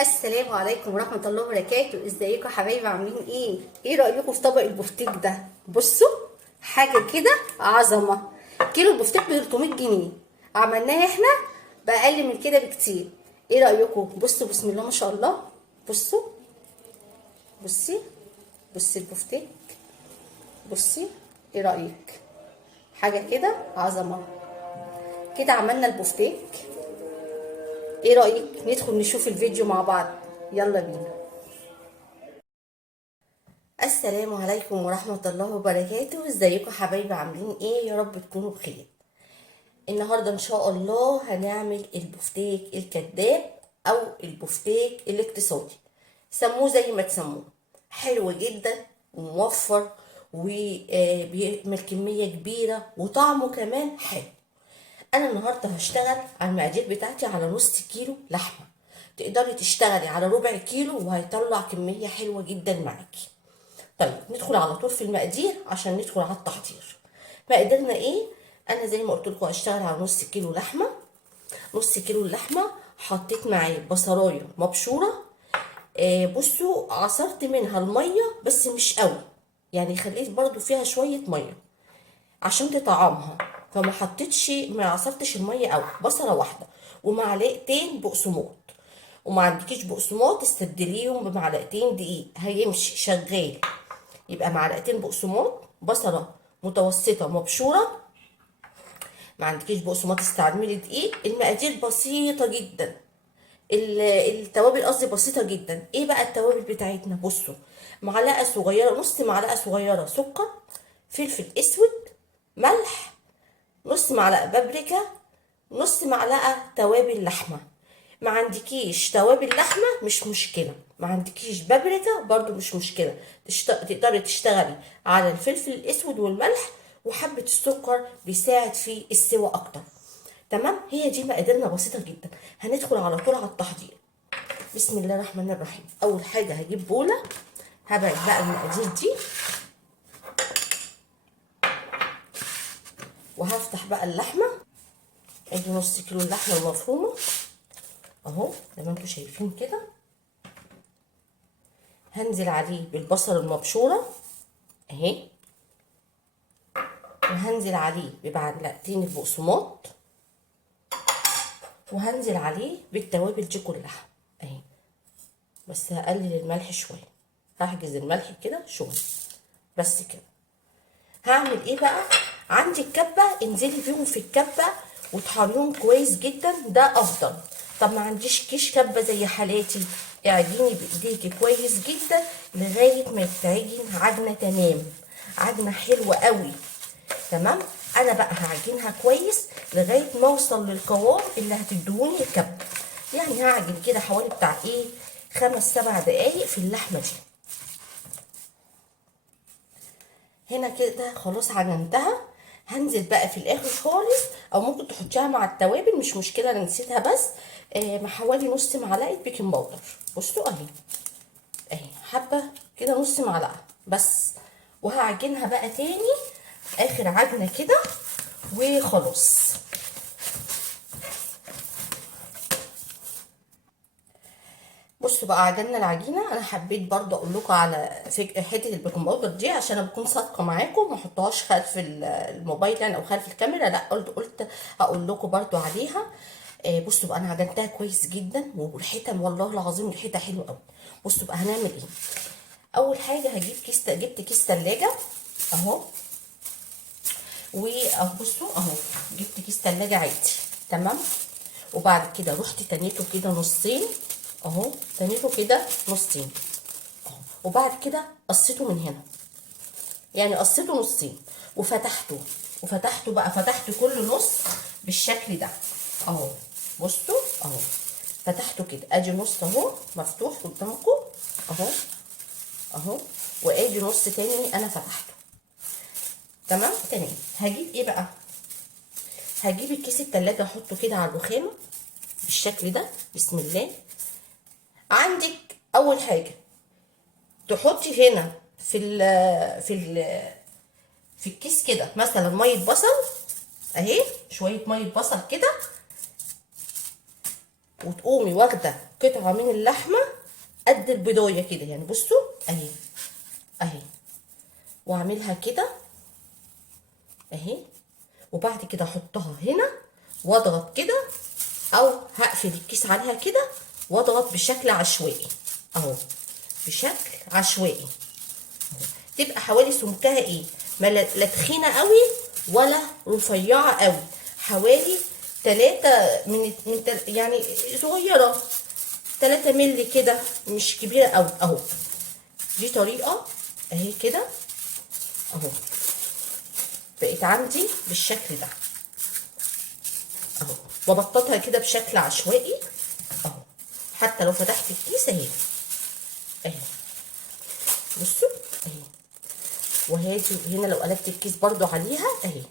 السلام عليكم ورحمة الله وبركاته. ازيكم حبايبي؟ عاملين ايه رأيكم في طبق البفتيك ده؟ بصوا، حاجة كده عظمة. كيلو البفتيك ب 300 جنيه، عملناه احنا بأقل من كده بكتير. ايه رأيكم؟ بصوا، بسم الله ما شاء الله. بصوا، بصي، بصي البفتيك، بصي. ايه رأيك؟ حاجة كده عظمة. كده عملنا البفتيك. ايه رأيك ندخل نشوف الفيديو مع بعض؟ يلا بينا. السلام عليكم ورحمة الله وبركاته. ازيكم حبايبي؟ عاملين ايه؟ يا رب تكونوا بخير. النهاردة ان شاء الله هنعمل البفتيك الكذاب او البفتيك الاقتصادي، سموه زي ما تسموه. حلو جدا وموفر وبيعمل كمية كبيرة وطعمه كمان حلو. انا النهاردة هشتغل على المقادير بتاعتي على نص كيلو لحمة. تقدري تشتغلي على ربع كيلو وهيطلع كمية حلوة جدا معاكي. طيب ندخل على طول في المقادير عشان ندخل على التحضير. مقاديرنا ايه؟ انا زي ما قلت لكم هشتغل على نص كيلو لحمه. نص كيلو اللحمه حطيت معاه بصلايه مبشوره. بصوا، عصرت منها الميه بس مش قوي، يعني خليت برضو فيها شويه ميه عشان تطعمها. ما عصرتش الميه قوي. بصله واحده ومعلقتين بقسماط. وما عندكيش بقسماط استبدليهم بمعلقتين دقيق، هيمشي شغال. يبقى معلقتين بقسماط، بصله متوسطه مبشوره. ما عندكيش بقسماط استعملي دقيق. المقادير بسيطه جدا. التوابل قصدي بسيطه جدا. ايه بقى التوابل بتاعتنا؟ بصوا، معلقه صغيره، نص معلقه صغيره سكر، فلفل اسود، ملح، نص معلقه بابريكا، نص معلقه توابل لحمه. ما عندكيش توابل لحمه مش مشكله، ما عندكيش بابريكا برضو مش مشكله. تقدري تشتغلي على الفلفل الاسود والملح، وحبه السكر بيساعد في السوى اكتر. تمام، هي دي مقاديرنا بسيطه جدا. هندخل على طول على التحضير. بسم الله الرحمن الرحيم. اول حاجه هجيب بوله، هبعد بقى المقادير دي وهفتح بقى اللحمه. ادي نص كيلو اللحمه المفرومه اهو زي ما انتم شايفين كده. هنزل عليه بالبصل المبشوره اهي، وهنزل عليه بمعلقتين البقسماط، وهنزل عليه بالتوابل دي كلها اهي. بس هقلل الملح شويه، هحجز الملح كده شويه بس كده. هعمل ايه بقى؟ عندي الكبه، انزلي بيهم في الكبه وطحنيهم كويس جدا، ده افضل. طب ما عنديش كيش كبه زي حالاتي، اعجني بايديكي كويس جدا لغايه ما يتعجن عجنه تمام، عجنه حلوه قوي. تمام، انا بقى هعجنها كويس لغايه ما اوصل للقوام اللي هتدهوني الكبه. يعني هعجن كده حوالي بتاع ايه 5-7 دقايق في اللحمه دي. هنا كده خلاص عجنتها. هنزل بقى في الاخر خالص، او ممكن تحطيها مع التوابل مش مشكله، انا نسيتها بس. مع حوالي نص معلقه بيكنج باودر. بصوا اهي، اهي حبه كده نص معلقه بس. وهعجنها بقى تاني اخر عجنه كده وخلاص. بصوا بقى، عجننا العجينه. انا حبيت برضه اقول لكم على حته البيكنج باودر دي عشان بكون صادقه معاكم، ما احطهاش خلف الموبايل يعني او خلف الكاميرا، لا قلت اقول لكم برضه عليها. بصوا بقى، انا عجنتها كويس جدا وريحتها والله العظيم ريحتها حلوه قوي. بصوا بقى هنعمل ايه. اول حاجه هجيب جبت كيس ثلاجه اهو. واهو بصوا اهو، جبت كيس ثلاجه عادي. تمام، وبعد كده رحت تنيته كده نصين اهو، تنيته كده نصين اهو. وبعد كده قصيته من هنا، يعني قصيته نصين وفتحته بقى، فتحت كل نص بالشكل ده اهو. بصوا اهو، فتحته كده، ادي نص اهو مفتوح قدامكم اهو اهو، وادي نص تاني انا فتحته. تمام، هجيب ايه بقى؟ هجيب الكيس التلاجة احطه كده على الرخامه بالشكل ده. بسم الله. عندك اول حاجه تحطي هنا في الكيس كده مثلا ميه بصل اهي، شويه ميه بصل كده، وتقومي واخده قطعه من اللحمه قد البيضايه كده يعني، بصوا اهي اهي، واعملها كده اهي، وبعد كده احطها هنا واضغط كده، او هقفل الكيس عليها كده واضغط بشكل عشوائي اهو، بشكل عشوائي تبقى حوالي سمكها ايه، ما لا تخينه قوي ولا رفيعه قوي، حوالي 3 يعني صغيره 3 مللي كده، مش كبيره قوي اهو. دي طريقه اهي كده اهو، بقت عندي بالشكل ده اهو، وبططها كده بشكل عشوائي اهو، حتى لو فتحت الكيس اهي اهي، بصوا اهي، وهاجي هنا لو قلبت الكيس برضو عليها اهي،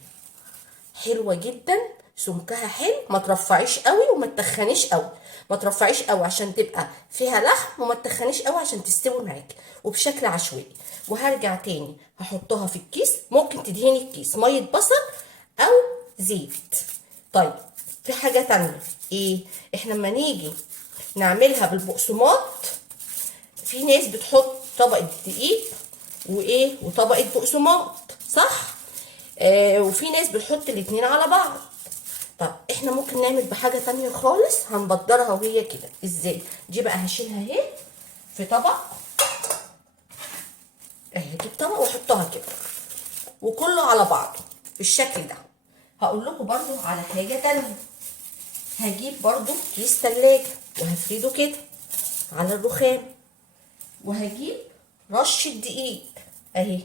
حلوه جدا، سمكها حلو، ما ترفعيش قوي وما تتخنيش قوي، ما ترفعيش قوي عشان تبقى فيها لحم، وما تتخنيش قوي عشان تستوي معاكي، وبشكل عشوائي. وهرجع تاني هحطها في الكيس، ممكن تدهني الكيس ميه بصل او زيت. طيب في حاجه تانية ايه، احنا لما نيجي نعملها بالبقسماط، في ناس بتحط طبقه دقيق وايه وطبقه بقسماط، صح؟ وفي ناس بتحط الاتنين على بعض. طب احنا ممكن نعمل بحاجه تانية خالص، هنبدرها وهي كده ازاي. دي بقى هشيلها اهي في طبق اهي، اجيب طبق واحطها كده وكله على بعضه بالشكل ده. هقول لكم برضو على حاجه تانية، هجيب برضو كيس تلاجة وهفرده كده على الرخام، وهجيب رشه دقيق اهي،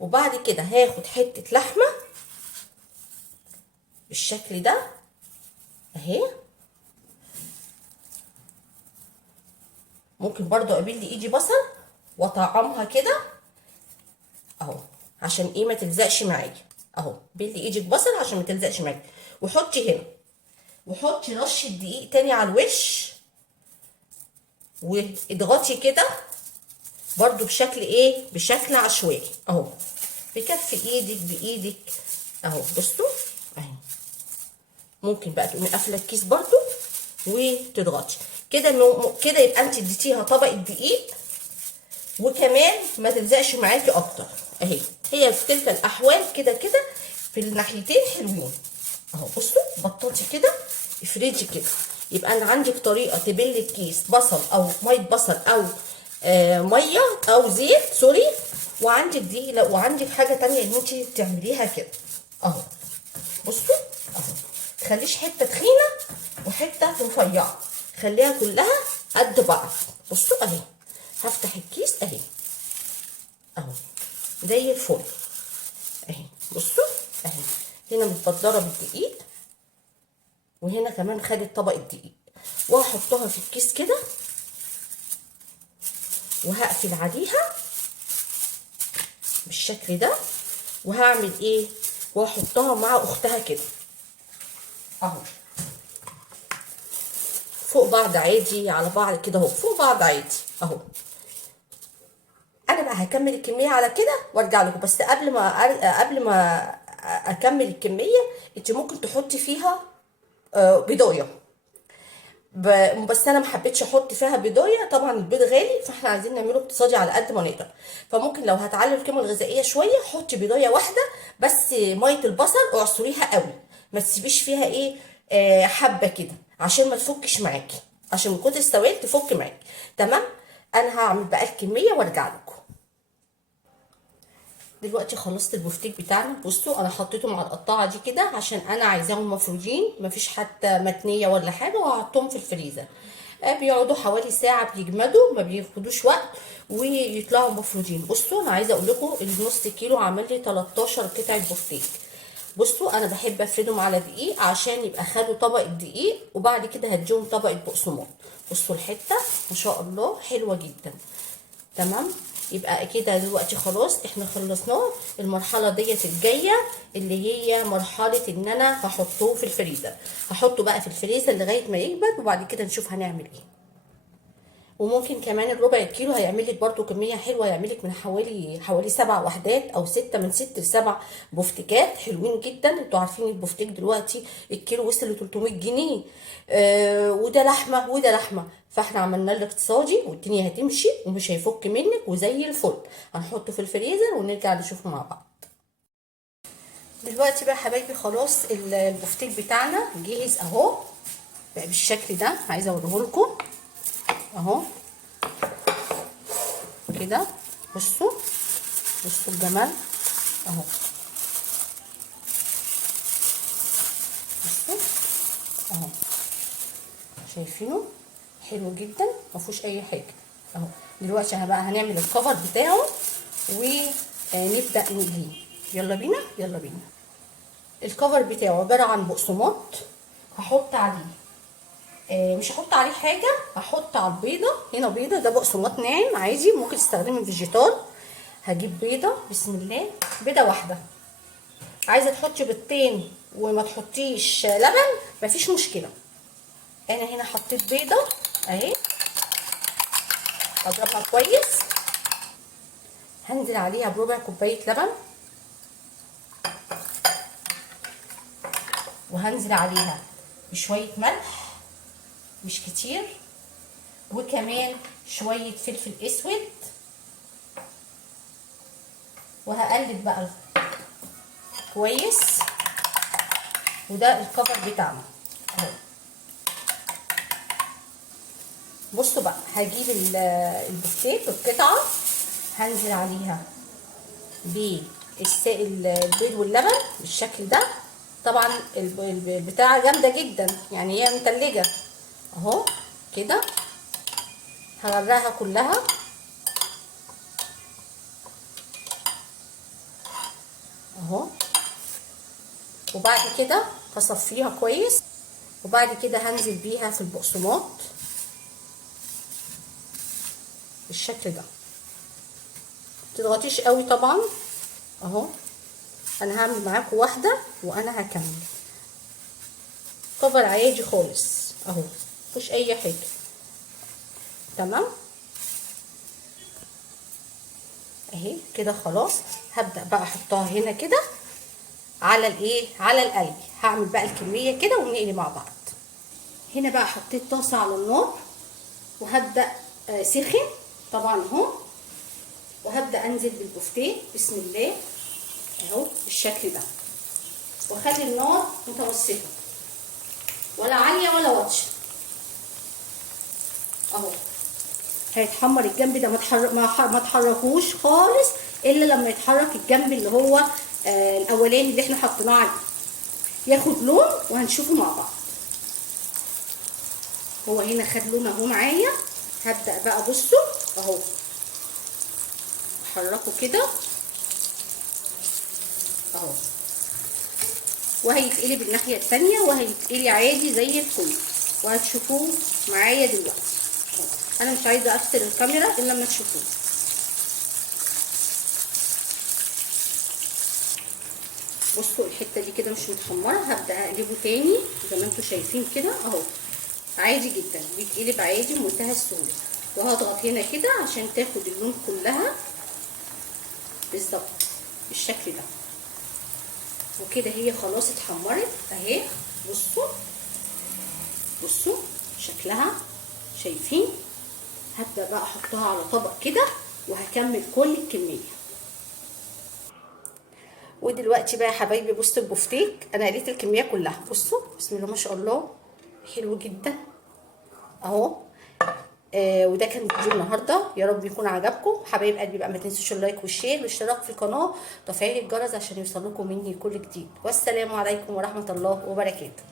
وبعد كده هاخد حته لحمه بالشكل ده اهي، ممكن برضو اقبل لي ايدي بصل واطعمها كده اهو، عشان ايه ما تلزقش معايا اهو، بلي ايدك بصل عشان ما تلزقش معايا، وحطي هنا، وحطي رشه دقيق تاني على الوش، واضغطي كده برضو بشكل ايه، بشكل عشوائي اهو، بكف ايدك بايدك اهو، بصوا اهي. ممكن بقى تقومي قافله الكيس برضو وتضغطي كده، كده يبقى انت اديتيها طبقه دقيق، وكمان ما تلزقش معاكي اكتر اهي. هي في كلتا الاحوال كده كده في الناحيتين حلوين اهو، بصوا بطلتي كده افردي كده، يبقى انا عندك طريقه تبلي الكيس بصل او ميه بصل او ميه او زيت سوري، وعندك دي وعندك حاجه تانية ان انت تعمليها كده اهو، بصوا اهو، تخليش حته تخينه وحته رفيعه، خليها كلها قد بعض. بصوا اهي، هفتح الكيس اهي اهو زي الفل اهي، بصوا اهي، هنا متبدره بالدقيق، وهنا كمان خدت طبق الدقيق، وهحطها في الكيس كده وهقفل عليها بالشكل ده، وهعمل ايه، واحطها مع اختها كده اهو فوق بعض عادي، على بعض كده اهو، فوق بعض عادي اهو. انا بقى هكمل الكميه على كده وارجع لكم، بس قبل ما اكمل الكميه، انت ممكن تحطي فيها بيضايه، بس انا ما حبيتش احط فيها بيضايه، طبعا البيض غالي فاحنا عايزين نعمله اقتصادي على قد ما نقدر، فممكن لو هتعلي القيمه الغذائيه شويه حطي بيضايه واحده بس، ميه البصل اعصريها قوي، ما تسيبيش فيها ايه حبه كده عشان ما تفكش معاكي، عشان من كتر السوائل تفك معاكي. تمام، انا هعمل بقى الكميه وارجع لكم. دلوقتي خلصت البفتيك بتاعنا، بصوا انا حطيتهم على القطاعه دي كده عشان انا عايزاهم مفروجين، مفيش حتى متنيه ولا حاجه، وهحطهم في الفريزر بيقعدوا حوالي ساعه بيجمدوا، ما بياخدوش وقت ويطلعوا مفروجين. بصوا انا عايزه اقول لكم النص كيلو عمل لي 13 قطعه بفتيك. بصوا انا بحب افردهم على دقيق عشان يبقى خدوا طبق الدقيق، وبعد كده هديهم طبقه بقسماط. بصوا الحته ما شاء الله حلوه جدا. تمام، يبقى كده دلوقتي خلاص احنا خلصناه. المرحله ديت الجايه اللي هي مرحله ان انا هحطه في الفريزر، هحطه بقى في الفريزر لغايه ما يجمد، وبعد كده نشوف هنعمل ايه. وممكن كمان الربع كيلو هيعمل لك برده كميه حلوه، هيعمل لك من حوالي 7 وحدات او 6، من 6 ل7 بوفتيكات حلوين جدا. انتوا عارفين البوفتيك دلوقتي الكيلو وصل ل 300 جنيه. وده لحمه وده لحمه، فاحنا عملنا له اقتصادي والدنيا هتمشي ومش هيفك منك وزي الفل. هنحطه في الفريزر ونرجع نشوفه مع بعض. دلوقتي بقى حبايبي خلاص البوفتيك بتاعنا جاهز اهو بقى بالشكل ده. عايزه اوريه لكم اهو كده. بصوا الجمال اهو. بصوا اهو، شايفينه حلو جدا ما فيهوش اي حاجه اهو. دلوقتي بقى هنعمل الكفر بتاعه ونبدا نقليه. يلا بينا يلا بينا. الكفر بتاعه عباره عن بقسماط. هحط عليه مش هحط عليه حاجه، هحط على البيضه. هنا بيضه، ده بقسماط ناعم عادي، ممكن تستخدمي فيجيتال. هجيب بيضه، بسم الله، بيضه واحده. عايزه تحطي بيضتين وما تحطيش لبن مفيش مشكله. انا هنا حطيت بيضه اهي، اضربها كويس. هنزل عليها بربع كوبايه لبن، وهنزل عليها بشويه ملح مش كتير، وكمان شويه فلفل اسود، وهقلب بقى كويس. وده الكفر بتاعنا اهو. بصوا بقى، هجيب البفتيك القطعه، هنزل عليها بالسائل البيض واللبن بالشكل ده. طبعا البتاعه جامده جدا يعني، هي متلجه اهو كده. هغرقها كلها اهو، وبعد كده هصفيها كويس، وبعد كده هنزل بيها في البقسماط بالشكل ده. متضغطيش قوي طبعا اهو. انا هعمل معاكم واحده وانا هكمل. كفر عادي خالص اهو، مفيش اي حاجه. تمام اهي كده خلاص. هبدا بقى احطها هنا كده على على القلي. هعمل بقى الكميه كده ونقلي مع بعض. هنا بقى حطيت طاسه على النار، وهبدا سخن طبعا اهو، وهبدا انزل بالبفتيك بسم الله اهو بالشكل ده. واخلي النار متوسطه، ولا عاليه ولا واطيه اهو. هيتحمر الجنب ده، ما تحركوش خالص الا لما يتحرك الجنب اللي هو الاولاني اللي احنا حطيناه عليه، ياخد لون وهنشوفه مع بعض. هو هنا خد لون اهو معايا. هبدا بقى بصوا اهو، احركه كده اهو، وهيتقلب الناحيه الثانيه وهيتقلي عادي زي الفل، وهتشوفوه معايا دلوقتي. انا مش عايزه افصل الكاميرا الا لما تشوفوه. بصوا الحته دي كده مش متحمره، هبدا اقلبه تاني زي ما انتم شايفين كده اهو، عادي جدا بيتقلب عادي بمنتهى السهوله. وهضغط هنا كده عشان تاخد اللون كلها بالظبط بالشكل ده. وكده هي خلاص اتحمرت اهي. بصوا شكلها، شايفين؟ هبدا بقى احطها على طبق كده وهكمل كل الكميه. ودلوقتي بقى يا حبايبي بصوا البفتيك، انا قليت الكميه كلها. بصوا بسم الله ما شاء الله، حلو جدا اهو. وده كان فيديو النهارده، يا رب يكون عجبكم حبايب قلبي. بقى ما تنسوش اللايك والشير والاشتراك في القناه وتفعيل الجرس عشان يوصلكم مني كل جديد. والسلام عليكم ورحمه الله وبركاته.